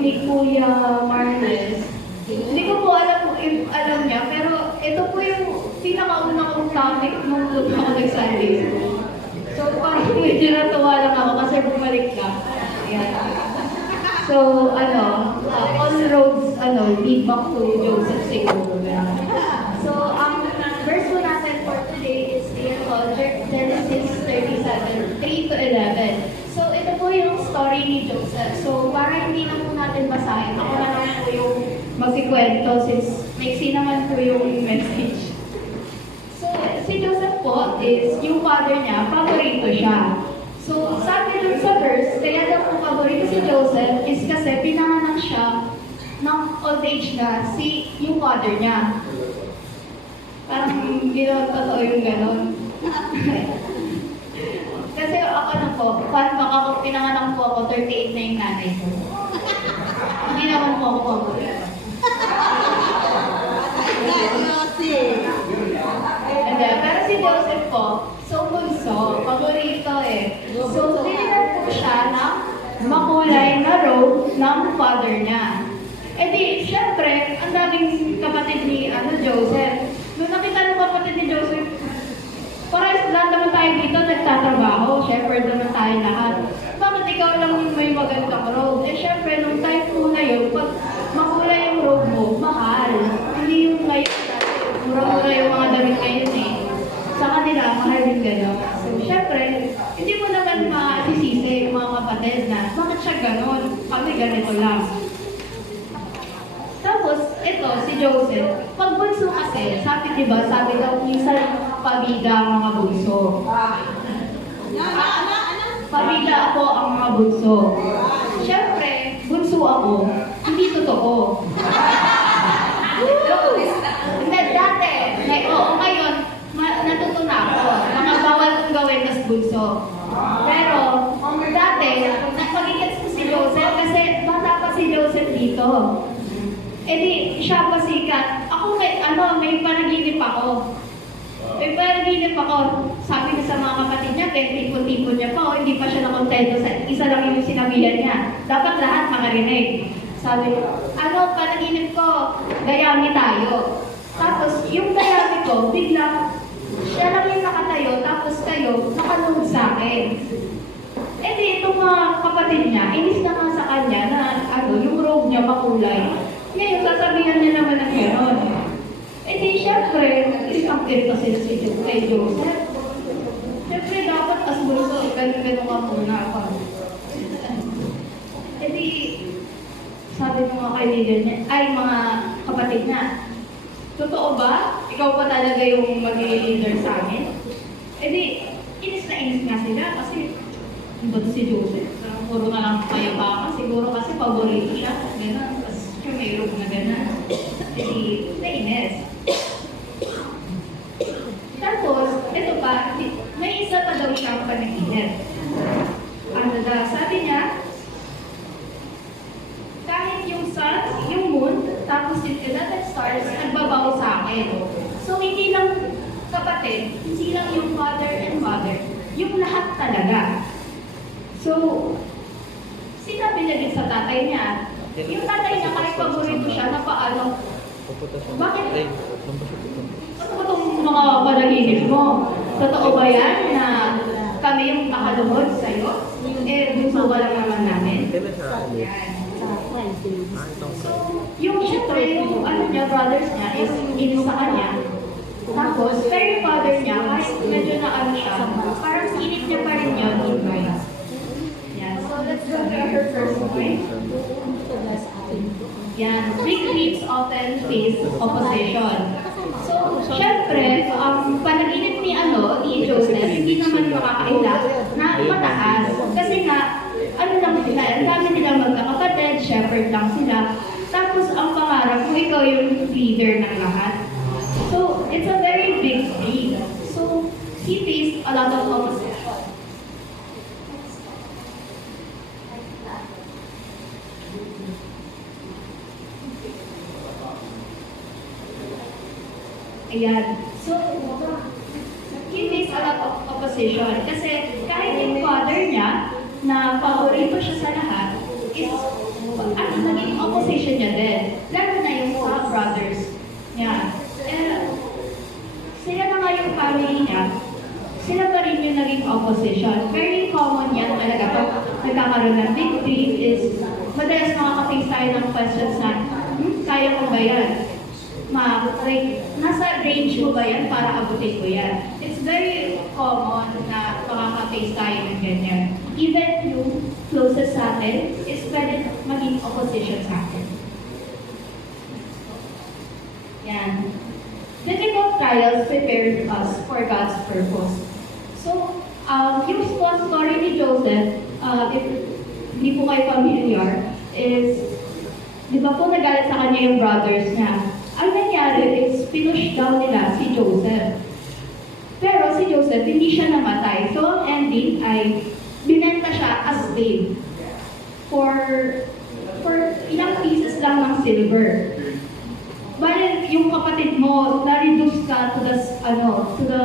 ni Kuya Marles. Hindi ko po alam if alam niya, pero ito po yung pinakauna kong topic nung punta ako nag-Sunday school. So parang medyo natuwa lang ako kasi bumalik ka. Ayan. So, on roads, lead back to Joseph siguro. So, ang verse po natin for today is Genesis 37, 3 to 11. So, ito po yung story ni Joseph. So, para hindi na po natin basahin, ako na lang po yung magkikwento since maiksi naman po yung message. So, si Joseph po is, yung father niya, paborito siya. So, sabi dun sa verse, kaya daw po paborito si Joseph is kasi pinanganak siya ng old age na yung father niya. Parang totoo yung gano'n. Kasi ako na po, pinanganak po ako, 38 na yung nanay ko. Hindi naman po ako paborito. Pero si Joseph po, so bunso, paborito eh. So, tinignan po siya ng makulay na robe ng father niya. E di, syempre, ang daming kapatid ni Joseph. Nung nakita ng kapatid ni Joseph, parang lahat naman tayo dito nagtatrabaho, syempre naman tayo lahat. Bakit ikaw lang yung may magandang robe? Eh syempre, nung time po na yun, pag makulay yung robe mo, mahal. Hindi yung ngayon dati, mura-mura yung mga damit ngayon eh. Sa kanila, mahal din gano'n. So, syempre, hindi mo naman masisisi yung mga kapatid na, bakit siya gano'n? Kami ganito lang. Tapos, ito, si Joseph, pag bunso kasi, sabi daw, minsan pabida ang mga bunso. Pabida ako ang mga bunso. Syempre, bunso ako, hindi totoo. Dati, oo, ngayon, natuto na ako. Mga bawal kong gawin mas bunso. Pero, dati, nagpagigits ko si Joseph kasi bata pa si Joseph dito. E di, siya pasikat. Ako may panaginip ako. May panaginip ako. Sabi niya sa mga kapatid niya, kahit tipon-tipon niya pa, hindi pa siya nakontento sa isa lang yung sinabihan niya. Dapat lahat makarinig. Sabi niya, panaginip ko, gayami tayo. Tapos, yung gayami ko, biglang, siya lang yung nakatayo, tapos kayo, nakaluhod sa akin. E di, itong mga kapatid niya, inis na nga sa kanya na, yung robe niya makulay. Ngayon, sasabihan niya naman ng gano'n. E di, syempre, ang irito si Joseph. Syempre, dapat as bunso, ganun ka muna ako. E di, sabi ng mga kaibigan niya, mga kapatid niya, totoo ba? Ikaw pa talaga yung mag-leader sa amin? E di, inis na inis nga sila kasi iba to si Joseph. Puro na lang payapa ka. Siguro kasi paborito siya. Gano'n. Tapos siya may robe na gano'n. E di, nainis. Tapos, ito pa, may isa pa daw siyang panaginip. Sabi niya, kahit yung sun, yung moon, tapos yung 11 stars, nagbabaw sa akin. So, hindi lang kapatid, hindi lang yung father and mother, yung lahat talaga. So, sinabi niya din sa tatay niya, yung tatay niya kahit paborito siya na paano, bakit? Ano ba itong mga panaginip mo? Totoo ba yan na kami yung nakaluhod sa'yo? Bunso ba lang naman namin? Yan. So, yung syempre, yung brothers niya is inis sa kanya. Tapos, pero yung father niya, kahit medyo na siya, parang sinip niya pa rin yun, invite. Yeah, so let's go to her first point. Yan, big leaps often face opposition. So, syempre, panaginip ni Joseph, hindi naman makakaila na mataas. Kasi nga, lang sila, ang dami nilang magkakapatid, shepherd lang sila. Tapos, ang pangarap kung ikaw yung leader ng lahat. So, it's a very big leap. So, he faced a lot of opposition. Ayan. So, he faced a lot of opposition. Kasi kahit yung father niya, na paborito siya sa lahat, is family niya, sila pa rin yung naging opposition. Very common yan talaga. Pag nagkakaroon ng victory is, madalas makaka-face tayo ng questions na, kaya mo ba yan? Like, nasa range mo ba yan para abutin ko yan? It's very common na makaka-face tayo ng ganyan. Even yung closest sa atin is pwede maging opposition sa atin. Yan. Difficult trials prepare us for God's purpose. So, yung story ni Joseph, if hindi po kayo familiar, is, di ba po nagalit sa kanya yung brothers niya? Ang nangyari is, pinush down nila si Joseph. Pero si Joseph, hindi siya namatay. So, ang ending ay, binenta siya as slave for ilang pieces lang ng silver. Bale, yung kapatid mo, na-reduce ka to the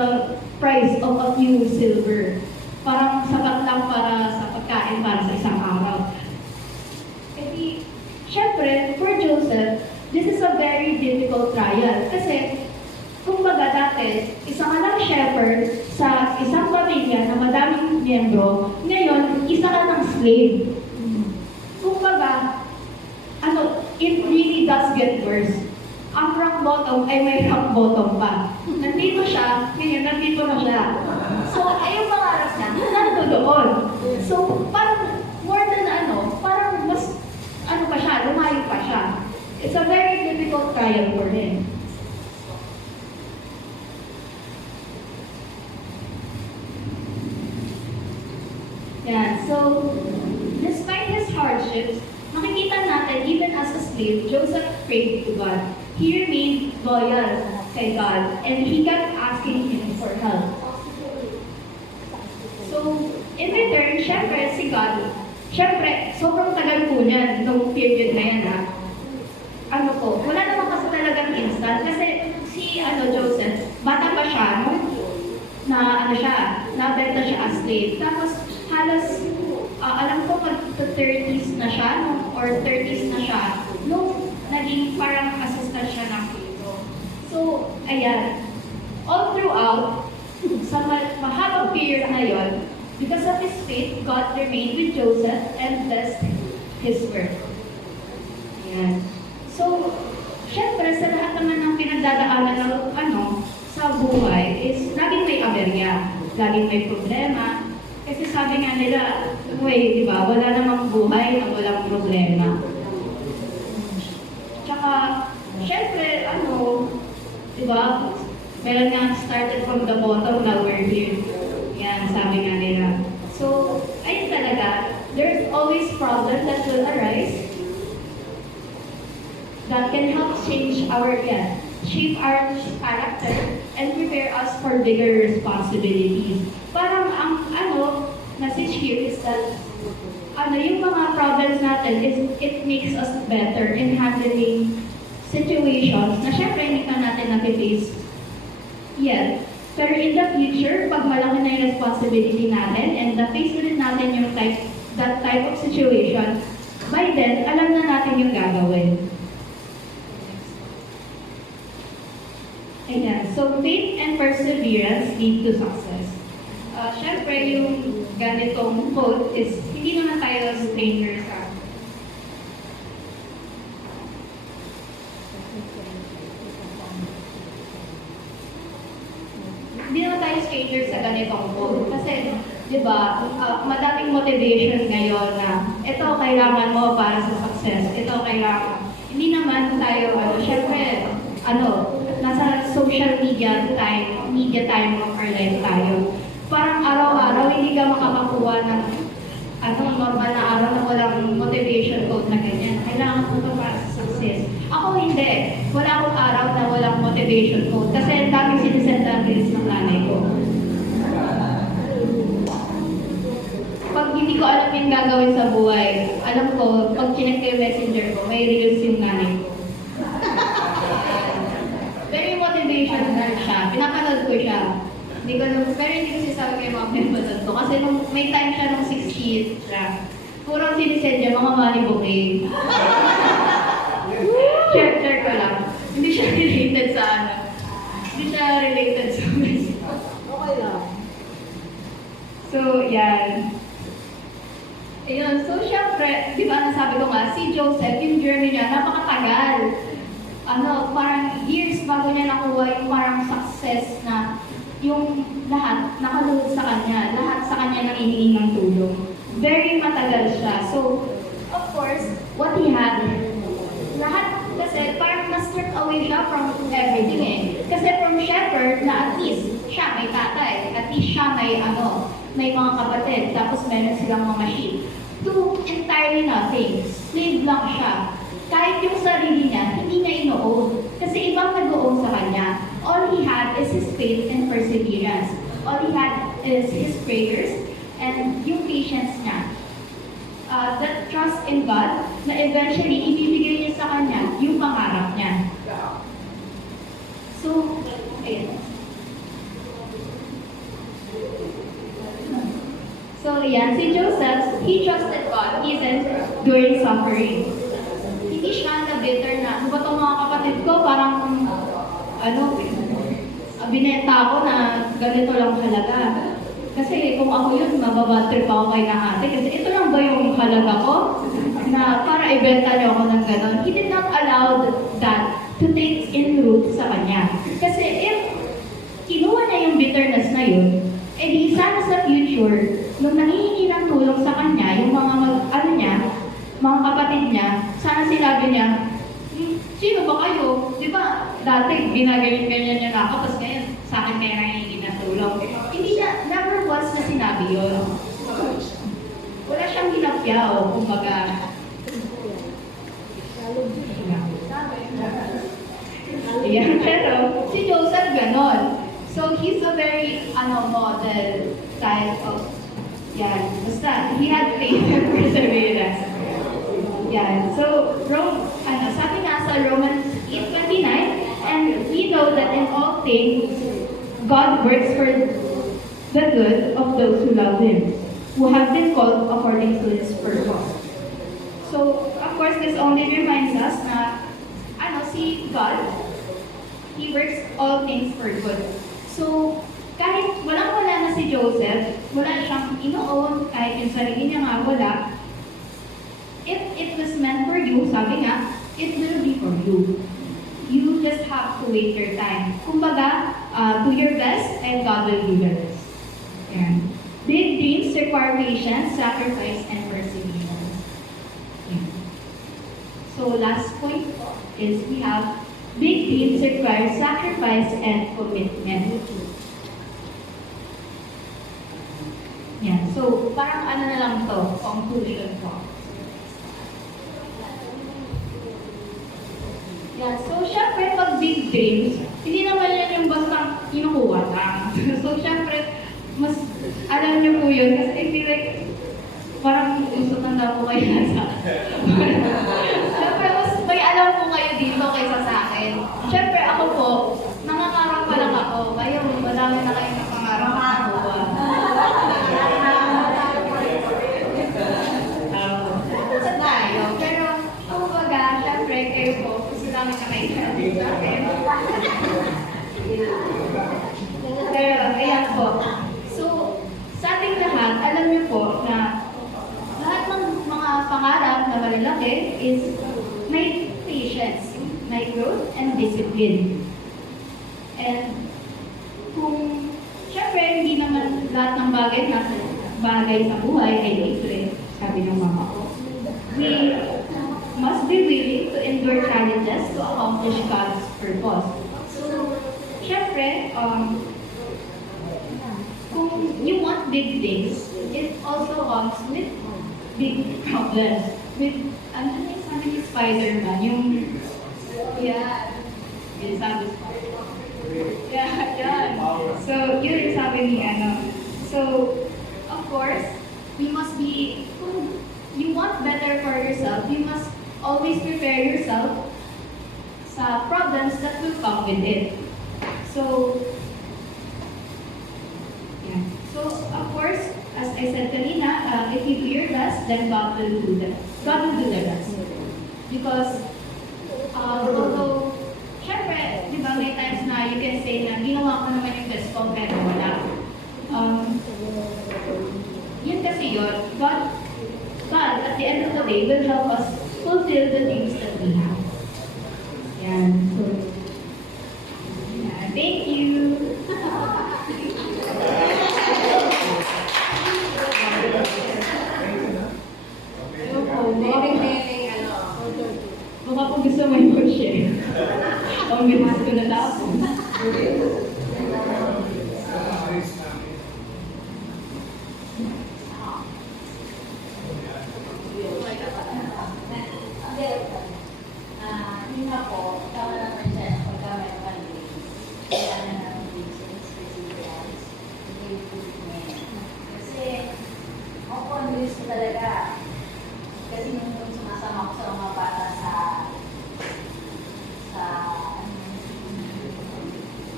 price of a few silver. Parang sapat lang para sa pagkain para sa isang araw. E di, syempre, for Joseph, this is a very difficult trial. Kasi, kumbaga dati, isa ka lang shepherd sa isang pamilya na madaming miyembro, ngayon, isa ka ng slave. Kumbaga, it really does get worse. Ang rock bottom ay may rock bottom pa. Nandito siya, ngayon nandito na siya. So, ay yung pangarap niya, nandito doon. So, parang more than parang mas, pa siya, lumayo pa siya. It's a very difficult trial for him. Yeah, so, despite his hardships, makikita natin, even as a slave, Joseph prayed to God. He remained loyal kay God, and he kept asking him for help. So, in return, syempre, si God, sobrang tagal po niyan, nung period na yan, wala naman kasi talagang instant, kasi si, Joseph, bata pa siya, nabenta siya as slave. Tapos, halos, alam ko, mag-30s na siya, or 30s na siya, nung naging parang assistant siya ng Pharaoh. So, ayan. All throughout, sa mahabang period na yon, because of his faith, God remained with Joseph and blessed his work. Ayan. So, syempre, sa lahat naman ng pinagdadaanan ng sa buhay is laging may aberya, laging may problema. Kasi sabi nga nila, di ba, wala namang buhay na walang problema. Tsaka, syempre, di ba, meron nga started from the bottom, now we're here. Yan, sabi nga nila. So, ayun talaga, there's always problems that will arise that can help shape our character and prepare us for bigger responsibilities. Parang message here is that yung mga problems natin is it makes us better in handling situations na syempre hindi ka natin na-face yet. Pero in the future, pag malaki na yung responsibility natin and na-face ulit natin yung that type of situation, by then, alam na natin yung gagawin. Ayan. So, faith and perseverance lead to success. Syempre, yung ganitong quote is, hindi naman tayo stranger sa ganitong quote. Kasi, di ba, madaming motivation ngayon na ito kailangan mo para sa success, ito kailangan. Hindi naman tayo, syempre, nasa social media time of our life tayo. Parang araw-araw, hindi ka makakakuha ng normal na araw na walang motivation quote na ganyan. Kailangan mo ito para sa success. Ako hindi. Wala akong araw na walang motivation quote. Kasi ang daming sinisend na reels ng nanay ko. Pag hindi ko alam yung gagawin sa buhay, alam ko, pag chinek ko yung messenger ko, may reels yung nanay ko. Very motivational siya. Pinapanood ko siya. Pero hindi ko sinasabi kay mga pinapanood ko. Kasi may time siya nung 60 siya. Purong sinisend niya, mga money bouquet. Share ko lang. Hindi siya related sa Hindi siya related sa syempre, di ba nasabi ko nga, si Joseph, yung journey niya, napakatagal. Parang years bago niya nakuha yung parang success na yung lahat nakaluhod sa kanya, lahat sa kanya nangihingi ng tulong. Very matagal siya. So, of course, what he had, lahat kasi parang na-strip away siya from everything eh. Kasi from shepherd na at least siya may tatay, at least siya may mga kapatid, tapos meron silang mga sheep. To entirely nothing. Slave lang siya. Kahit yung sarili niya, hindi niya ino-own. Kasi ibang nag-o-own sa kanya. All he had is his faith and perseverance. All he had is his prayers and yung patience niya. That trust in God na eventually ibibigay niya sa kanya yung pangarap niya. So, ayun. So, yan, si Joseph, he trusted God even during suffering. Hindi siya na-bitter na, ano ba itong mga kapatid ko, parang, binenta ako na ganito lang halaga. Kasi kung ako yun, mababatrip ako kay Nahate. Kasi ito lang ba yung halaga ko? Na para ibenta niyo ako ng gano'n. He did not allow that to take in root sa kanya. Kasi if kinuha niya yung bitterness na yun, eh di sana sa future, nung nangihingi ng tulong sa kanya, yung mga mga kapatid niya, sana sinabi niya, sino ba kayo? Di ba, dati binaganyan-ganyan niya na ako, tapos ngayon, sa akin kayo nangihingi ng tulong. Hindi niya, never once na sinabi yun. Wala siyang hinapyaw, kumbaga. Ayan, pero si Joseph ganon. So, he's a very, model type of, basta, he had faith and perseverance. So, sabi nga sa Romans 8:29, and we know that in all things, God works for the good of those who love Him, who have been called according to His purpose. So, of course, this only reminds us na, si God, He works all things for good. So, kahit walang-wala na si Joseph, wala siyang ino-own, kahit yung sarili niya nga wala, if it was meant for you, sabi nga, it will be for you. You just have to wait your time. Kumbaga, do your best and God will do the rest. Ayan. Big dreams require patience, sacrifice, and perseverance. Ayan. So, last point is we have big dreams require sacrifice and commitment. Yan. So, parang na lang to, conclusion ko. Yan. So, syempre, pag big dreams, hindi naman yan yung basta kinukuha lang. So, syempre, mas alam niyo po yun, kasi I feel like, parang gusto tanda po kayo sa syempre, mas may alam po kayo dito kaysa sa akin. Syempre, ako po, nangangarap pa lang ako. Ngayon, madami na kayo ng pangarap na nakuha. Sa tayo. Pero, kumbaga, syempre, kayo po, gusto namin na kayo sa akin. Pero, ayan po. So, sa ating lahat, alam niyo po na lahat ng mga pangarap na malalaki is may patience, may growth, and discipline. And kung, syempre, hindi naman lahat ng bagay sa buhay ay libre, sabi ng mama ko. We must be willing to endure challenges to accomplish God's purpose. So, syempre, kung you want big things, it also comes with big problems. With, sabi ni Spider-Man, yung sabi So, yun yung sabi ni So, of course, we must be, kung you want better for yourself, you must always prepare yourself sa problems that will come with it. So, So, of course, as I said kanina, if you do your best, then God will do the rest. Because, although, syempre, di ba, may times na you can say na ginawa ko naman yung best ko, pero wala. Yun kasi yun. God but at the end of the day, will help us fulfill the dreams that we have. Yan. So, yeah, thank you. Baka po gusto mo yung share. Ang bilis ko na tapos. Yun nga po, tama naman siya pagka may mali. Kaya na namin din sa experience. Kasi, ako po ang bilis ko talaga. Kasi nung sumasama ko sa mga bata sa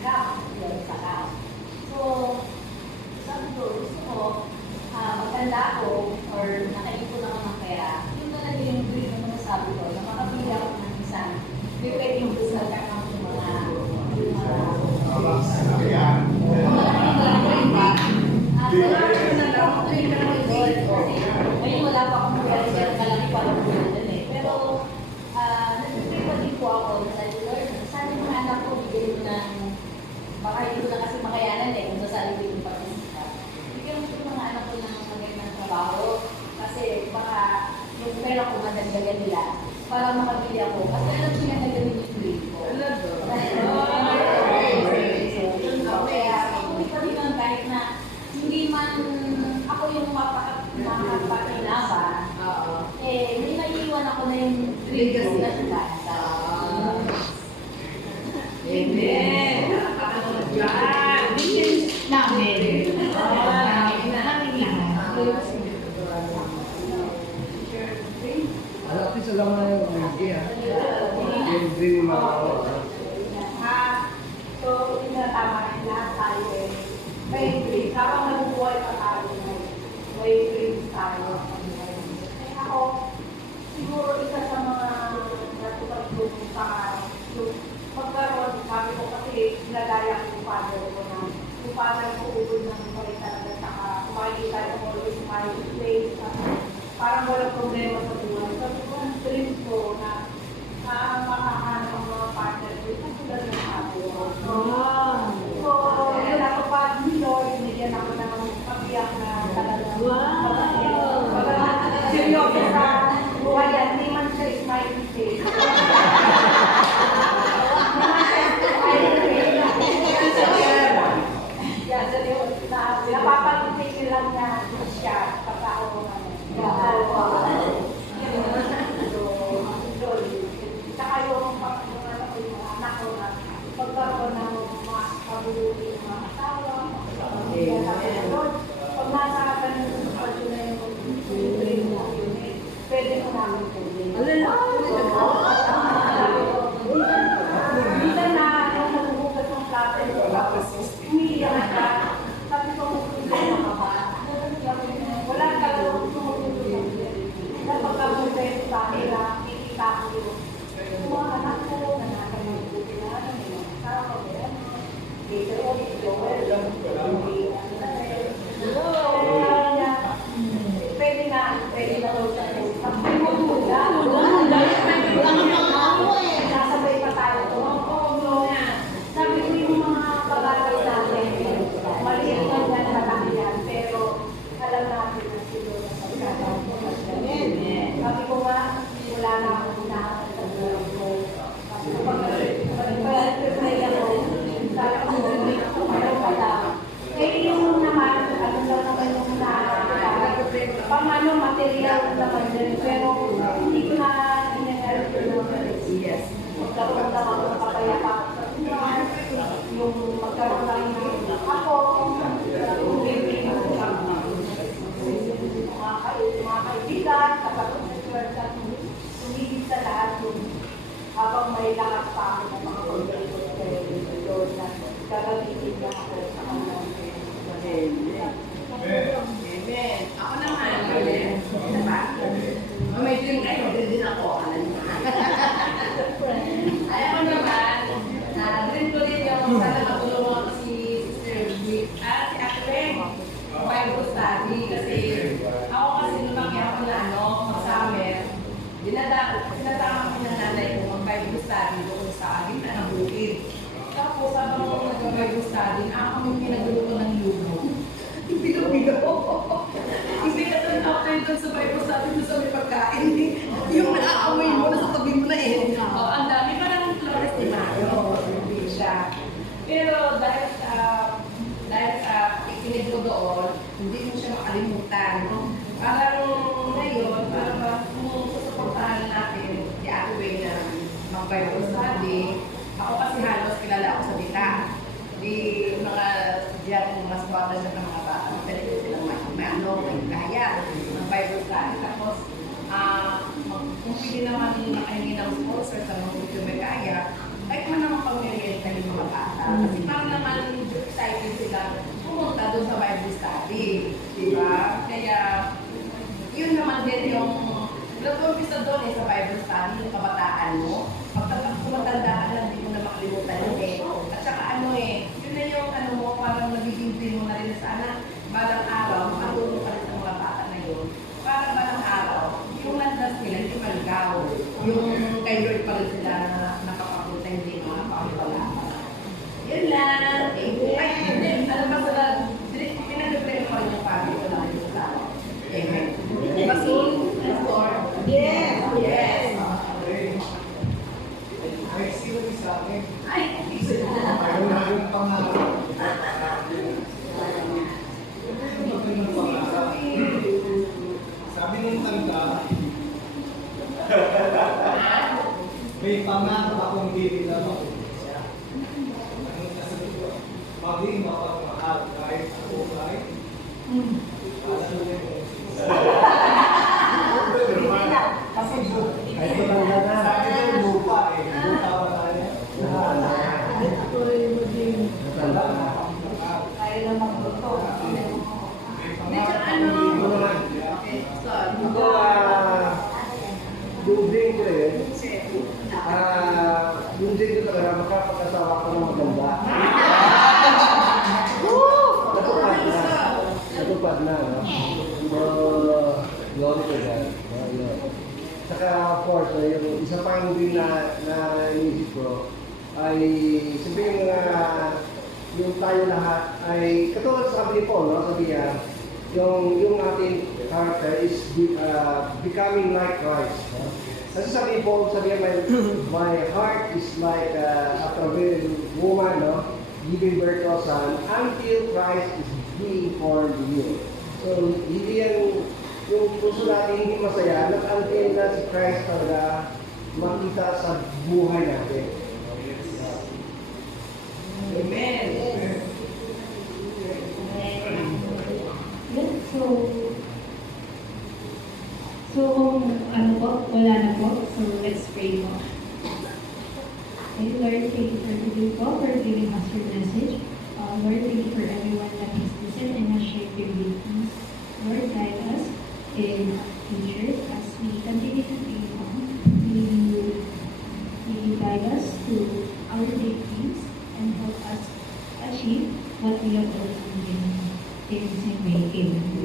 camp, yun, sa camp. So, sabi ko, gusto ko, maganda ako or nakaipon ako ng pera. Yun talaga yung dream na masasabi ko, na makabili ako ng isang pipwede yung gusto ka ng mga ngayon wala pa akong pwede kaya kalaki pa lang po dyan eh. Pero, nag-prepare din po ako sa Lord. Sana yung mga anak ko, bigyan ko ng baka hindi ko na kasi makayanan eh, kung sasali ko yung pag-isip. Bigyan ko yung mga anak ko ng magandang trabaho. Kasi baka yung pera ko madagdagan nila para makabili ako. Kasi alam ko nga nagaling yung dream ko. Kaya ako pa din lang kahit na hindi man ako yung mapapakinaban, may naiiwan ako na yung dream ko na sila. Amen. Namin. Namin lahat. Alam ko sa lang na yung energy ha. Yung dream mo ako. So, tinatama rin lahat tayo eh. May dream. Habang nabubuhay pa tayo, may dreams tayo. Eh ako, siguro isa sa mga natutag ko sa yung pagkaroon, sabi ko kasi nagaya ko yung father ko na yung father ko ubod ng balik talaga saka makikita ko always my place. Parang walang problema sa buhay. Sabi ko, ang dreams ko na makahanap ang mga partner ko, ito sila ng ako. So, yun ako pa, binigyan ako ng pabiyak na talaga. Seryoso sa buhay yan, hindi man siya smiley face. Napapalitin lang na siya, pagkao saka yung mga anak ko na pagkaroon ng mga kabulutin ng mga asawa, pag nasa ganun sa pagkaroon na yung dream mo, pwede mo namin pwede. Minsan na yung nabubukas ng plato, umiiyak ka, sabi ko, problema ka ba? Wala ka lang tumutulong sa pagkabuhay sa kanila, kikita ko yun. Yung mga anak ko, nanakay ng buti na, may mga asawa, may ano, later on, pwede na daw siya. Pag mo tula, sasabay pa tayo. Sabi ko yung mga bagay natin, maliit lang yan malaki yan, pero alam natin na siguro sa pagkakataon ko mas ganyan. Sabi ko nga, wala na akong hinahanap sa buhay ko. Kasi kapag nag-pray ako, sabi ko, meron pala. Eh yung naman, ano lang naman yung hinahanap ko. Pamano material naman din, pero hindi ko na hinahanap ko naman. Magkaroon lang ako ng kapayapaan sa buhay. Yung magkaroon lang ako, mga kaibigan, kapatid na Lord, at sumigit sa lahat yung habang may lakas pa ako ng mga pag-ibig kay Lord na gagamitin niya ako sa kanyang. Amen. Ako naman, diba? May drink kayo, din ako. Alam mo naman, drink ko rin yung sana matulungan ko si Sister Brit at si Ate Rem. Bible study kasi ako kasi lumaki ako na sinasama ko ng nanay ko mag-Bible study doon sa amin na bukid. Tapos habang nag-Bible study, kami pinagluto ng lugo. Bilo-bilo. Kasi katulad ako kayo doon sa Bible study doon sa may pagkain. Yung naaamoy mo, nasa tabi mo na eh. Ang dami pa ng Flores de Mayo. Hindi siya. Pero dahil sa ikinig ko doon, hindi mo siya makalimutan. Parang ngayon, parang kung susuportahan natin, di ako na mag-Bible study, ako kasi halos kilala ako sa dita. Di mga diyan mas bata siya ng mga bata, pwede ko silang may kaya mag-Bible study. Tapos, kung hindi naman nakahingi ng sponsor sa mga video may kaya, kahit man naman pag-merienda yung mga bata. Kasi parang naman excited sila pumunta doon sa Bible study. Diba? Kaya, yun naman din yung nag-umpisa doon sa Bible study, yung kabataan mo. Pagtatapos matanda ka lang, hindi mo na makalimutan yun eh. At saka yun na yung mo, parang nagiging dream mo na rin na sana balang araw, makatulong pa rin sa mga bata na yun. Para balang araw, yung landas nila, hindi maligaw. Yung kay Lord pa rin sila na nakapapunta, hindi mga pakipala. Yun lang. Ay, hindi. Ano ba sila? Pinag-pray pa rin yung family ko lang yung sa Amen. Basul, Pastor? Yes. Yes. Ay, sino sa akin? Ay, Ayun na yung pangarap. Sabi ng tanda, may pangarap akong hindi na makuha. Ang sasabi ko, maging mapagmahal kahit ako kahit alam mo yung kasi sabi ko lupa eh. Lupa ba tayo? Tayo na magluto. Building ko rin. Building ko talaga makapag-asawa ko ng maganda. Natupad na, no? Glory to God. Saka, of course, yung isa pang din na inisip ko ay sabihin yung tayo lahat ay katulad sa sabi ni Paul, no? Sabi niya, yung ating character is becoming like Christ. No? Kasi sabi ni Paul, sabi niya, my heart is like a travailing woman, no? Giving birth to a son until Christ is being formed in you. So, hindi yung puso natin hindi masaya, until na si Christ talaga makita sa buhay natin. Amen. So, ano po, wala na po. So, let's pray po. Okay, Lord, thank you for today po, for giving us your message. Lord, thank you for everyone that has listened and has shared their duties. Lord, guide us in future as we continue to be on. Will you guide us to our big dreams and help us achieve what we have already been in the same way. Amen.